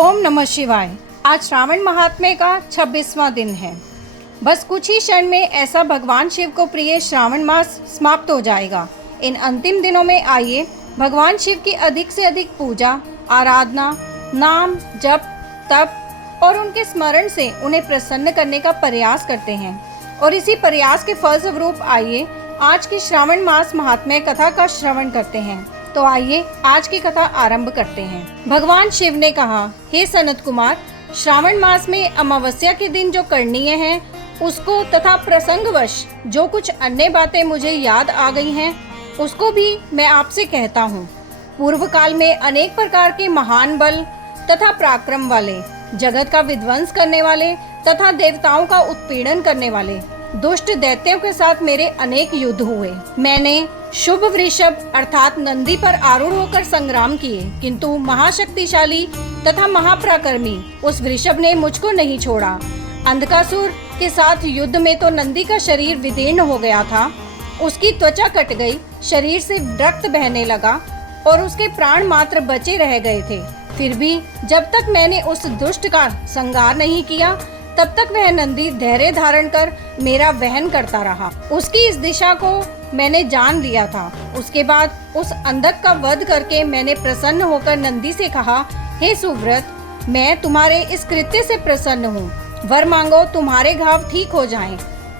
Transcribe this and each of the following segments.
ओम नमः शिवाय। आज श्रावण महात्म्य का 26वां दिन है। बस कुछ ही क्षण में ऐसा भगवान शिव को प्रिय श्रावण मास समाप्त हो जाएगा। इन अंतिम दिनों में आइए भगवान शिव की अधिक से अधिक पूजा, आराधना, नाम जप, तप और उनके स्मरण से उन्हें प्रसन्न करने का प्रयास करते हैं। और इसी प्रयास के फलस्वरूप आइए आज की श्रावण मास महात्म्य कथा का श्रवण करते हैं। तो आइए आज की कथा आरंभ करते हैं। भगवान शिव ने कहा, हे सनत कुमार, श्रावण मास में अमावस्या के दिन जो करणीय है उसको तथा प्रसंगवश जो कुछ अन्य बातें मुझे याद आ गई हैं उसको भी मैं आपसे कहता हूँ। पूर्व काल में अनेक प्रकार के महान बल तथा पराक्रम वाले, जगत का विध्वंस करने वाले तथा देवताओं का उत्पीड़न करने वाले दुष्ट दैत्यों के साथ मेरे अनेक युद्ध हुए। मैंने शुभ वृषभ अर्थात नंदी पर आरूढ़ होकर संग्राम किए, किंतु महाशक्तिशाली तथा महापराक्रमी उस वृषभ ने मुझको नहीं छोड़ा। अंधकासुर के साथ युद्ध में तो नंदी का शरीर विदीर्ण हो गया था, उसकी त्वचा कट गई, शरीर से रक्त बहने लगा और उसके प्राण मात्र बचे रह गए थे। फिर भी जब तक मैंने उस दुष्ट का संहार नहीं किया तब तक वह नंदी धैर्य धारण कर मेरा वहन करता रहा। उसकी इस दिशा को मैंने जान लिया था। उसके बाद उस अंधक का वध करके मैंने प्रसन्न होकर नंदी से कहा, हे सुव्रत, मैं तुम्हारे इस कृत्य से प्रसन्न हूँ। वर मांगो, तुम्हारे घाव ठीक हो जाएं,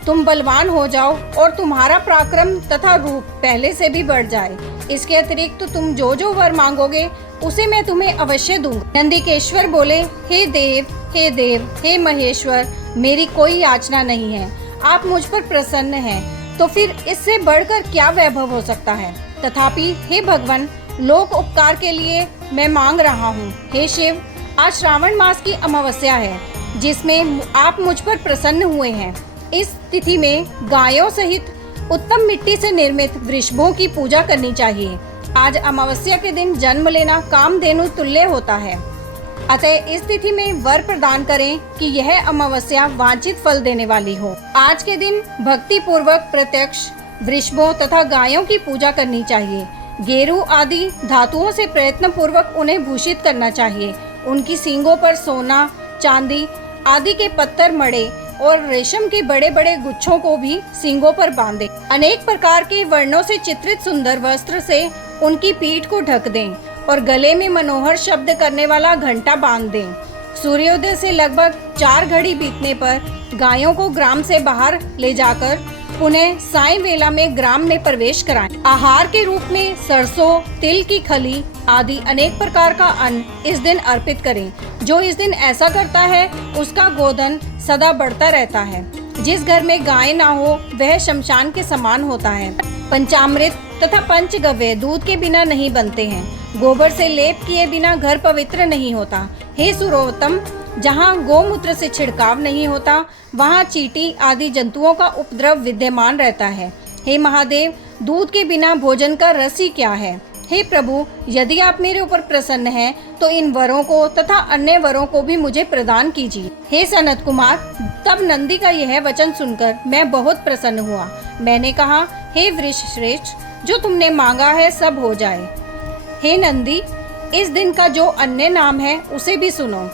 तुम बलवान हो जाओ और तुम्हारा पराक्रम तथा रूप पहले से भी बढ़ जाए। इसके अतिरिक्त तुम जो जो वर मांगोगे उसे मैं तुम्हें अवश्य दूंगा। नंदिकेश्वर बोले, हे देव, हे देव, हे महेश्वर, मेरी कोई याचना नहीं है। आप मुझ पर प्रसन्न हैं, तो फिर इससे बढ़कर क्या वैभव हो सकता है। तथापि हे भगवान, लोक उपकार के लिए मैं मांग रहा हूँ। हे शिव, आज श्रावण मास की अमावस्या है जिसमें आप मुझ पर प्रसन्न हुए हैं। इस तिथि में गायों सहित उत्तम मिट्टी से निर्मित वृषभों की पूजा करनी चाहिए। आज अमावस्या के दिन जन्म लेना कामधेनु तुल्य होता है। अतः इस तिथि में वर प्रदान करें कि यह अमावस्या वांछित फल देने वाली हो। आज के दिन भक्ति पूर्वक प्रत्यक्ष वृषभों तथा गायों की पूजा करनी चाहिए। गेरू आदि धातुओं से प्रयत्न पूर्वक उन्हें भूषित करना चाहिए। उनकी सींगों पर सोना, चांदी आदि के पत्थर मढ़े और रेशम के बड़े बड़े गुच्छों को भी सींगों पर बांधे। अनेक प्रकार के वर्णों से चित्रित सुंदर वस्त्र से उनकी पीठ को ढक दें और गले में मनोहर शब्द करने वाला घंटा बांध दें। सूर्योदय से लगभग 4 घड़ी बीतने पर गायों को ग्राम से बाहर ले जाकर पुनः साय वेला में ग्राम में प्रवेश कराएं। आहार के रूप में सरसों, तिल की खली आदि अनेक प्रकार का अन्न इस दिन अर्पित करें। जो इस दिन ऐसा करता है उसका गोधन सदा बढ़ता रहता है। जिस घर में गाय ना हो वह शमशान के समान होता है। पंचामृत तथा पंचगव्य दूध के बिना नहीं बनते हैं। गोबर से लेप किए बिना घर पवित्र नहीं होता। हे सुरोत्तम, जहाँ गोमूत्र से छिड़काव नहीं होता वहाँ चींटी आदि जंतुओं का उपद्रव विद्यमान रहता है। हे महादेव, दूध के बिना भोजन का रस ही क्या है। हे प्रभु, यदि आप मेरे ऊपर प्रसन्न हैं तो इन वरों को तथा अन्य वरों को भी मुझे प्रदान कीजिए। हे सनत कुमार, तब नंदी का यह वचन सुनकर मैं बहुत प्रसन्न हुआ। मैंने कहा, हे वृष श्रेष्ठ, जो तुमने मांगा है सब हो जाए। हे नंदी, इस दिन का जो अन्य नाम है उसे भी सुनो।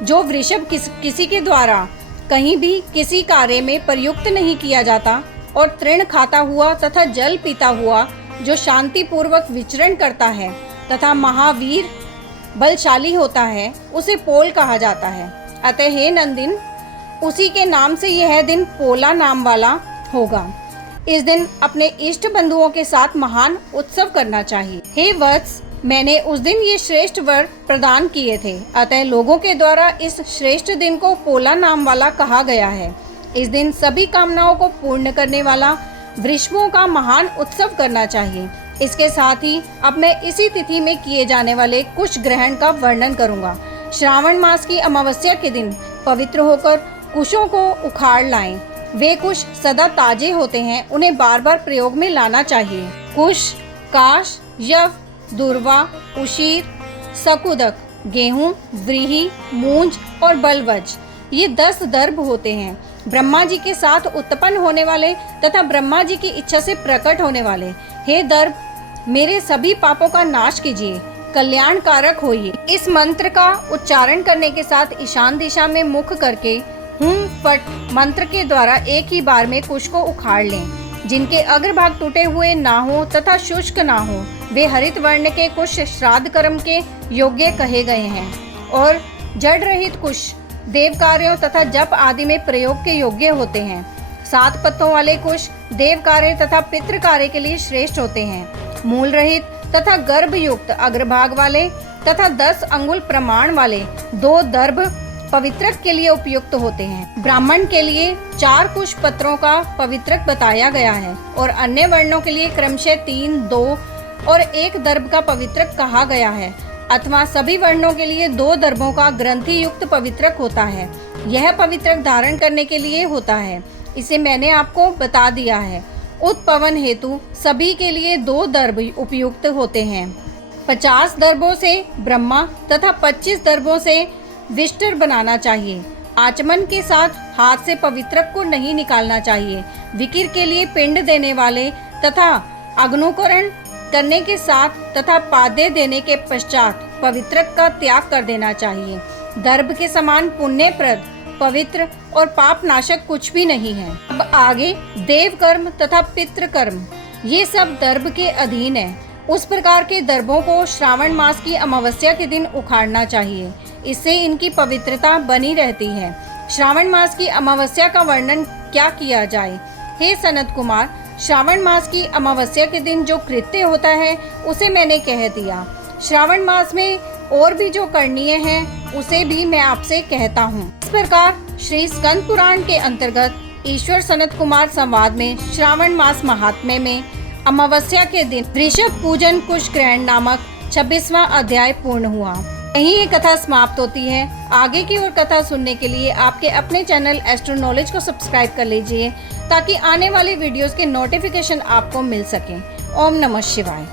जो वृषभ किसी के द्वारा कहीं भी किसी कार्य में प्रयुक्त नहीं किया जाता और तृण खाता हुआ तथा जल पीता हुआ जो शांति पूर्वक विचरण करता है तथा महावीर बलशाली होता है उसे पोल कहा जाता है। अतः हे नंदिन, उसी के नाम से यह दिन पोला नाम वाला होगा। इस दिन अपने इष्ट बंधुओं के साथ महान उत्सव करना चाहिए। हे वत्स, मैंने उस दिन ये श्रेष्ठ वर प्रदान किए थे, अतः लोगों के द्वारा इस श्रेष्ठ दिन को पोला नाम वाला कहा गया है। इस दिन सभी कामनाओं को पूर्ण करने वाला वृषभों का महान उत्सव करना चाहिए। इसके साथ ही अब मैं इसी तिथि में किए जाने वाले कुश ग्रहण का वर्णन करूंगा। श्रावण मास की अमावस्या के दिन पवित्र होकर कुशों को उखाड़ लाएं। वे कुश सदा ताजे होते हैं, उन्हें बार बार प्रयोग में लाना चाहिए। कुश, काश, यव, दुर्वा, उशीर, सकुदक, गेहूं, व्रीहि, मूंज और बलवज, ये 10 दर्भ होते हैं। ब्रह्मा जी के साथ उत्पन्न होने वाले तथा ब्रह्मा जी की इच्छा से प्रकट होने वाले। हे दर्भ, मेरे सभी पापों का नाश कीजिए। कल्याण कारक होइए। इस मंत्र का उच्चारण करने के साथ ईशान दिशा में मुख करके हुं फट मंत्र के द्वारा एक ही बार में कुश को उखाड़ लें। जिनके अग्रभाग टूटे हुए ना हो तथा शुष्क ना हो, वे हरित वर्ण के कुश श्राद्ध कर्म के योग्य कहे गए हैं और जड़ रहित कुश देव कार्यों तथा जप आदि में प्रयोग के योग्य होते हैं। 7 पत्तों वाले कुश देव कार्य तथा पितृ कार्य के लिए श्रेष्ठ होते हैं। मूल रहित तथा गर्भ युक्त अग्रभाग वाले तथा 10 अंगुल प्रमाण वाले 2 दर्भ पवित्रक के लिए उपयुक्त होते हैं। ब्राह्मण के लिए 4 कुश पत्रों का पवित्रक बताया गया है और अन्य वर्णों के लिए क्रमशः 3, 2 और 1 दर्भ का पवित्रक कहा गया है, अथवा सभी वर्णों के लिए 2 दर्भों का ग्रंथि युक्त पवित्रक होता है। यह पवित्रक धारण करने के लिए होता है, इसे मैंने आपको बता दिया है। उत्पवन हेतु सभी के लिए 2 दर्भ उपयुक्त होते हैं। 50 दर्भों से ब्रह्मा तथा 25 दर्भों से विष्टर बनाना चाहिए। आचमन के साथ हाथ से पवित्रक को नहीं निकालना चाहिए। विकिर के लिए पिंड देने वाले तथा अग्नुकरण करने के साथ तथा पाद्य देने के पश्चात पवित्रक का त्याग कर देना चाहिए। दर्भ के समान पुण्यप्रद, पवित्र और पाप नाशक कुछ भी नहीं है। अब आगे देव कर्म तथा पितृ कर्म, ये सब दर्भ के अधीन है। उस प्रकार के दर्भों को श्रावण मास की अमावस्या के दिन उखाड़ना चाहिए, इससे इनकी पवित्रता बनी रहती है। श्रावण मास की अमावस्या का वर्णन क्या किया जाए? हे सनत कुमार, श्रावण मास की अमावस्या के दिन जो कृत्य होता है उसे मैंने कह दिया। श्रावण मास में और भी जो करणीय है उसे भी मैं आपसे कहता हूँ। इस प्रकार श्री स्कंद पुराण के अंतर्गत ईश्वर सनत कुमार संवाद में श्रावण मास महात्म्य में अमावस्या के दिन वृषभ पूजन कुश ग्रहण नामक 26वां अध्याय पूर्ण हुआ। यहीं ये कथा समाप्त होती है। आगे की और कथा सुनने के लिए आपके अपने चैनल एस्ट्रो नॉलेज को सब्सक्राइब कर लीजिए ताकि आने वाली वीडियोस के नोटिफिकेशन आपको मिल सके। ओम नमः शिवाय।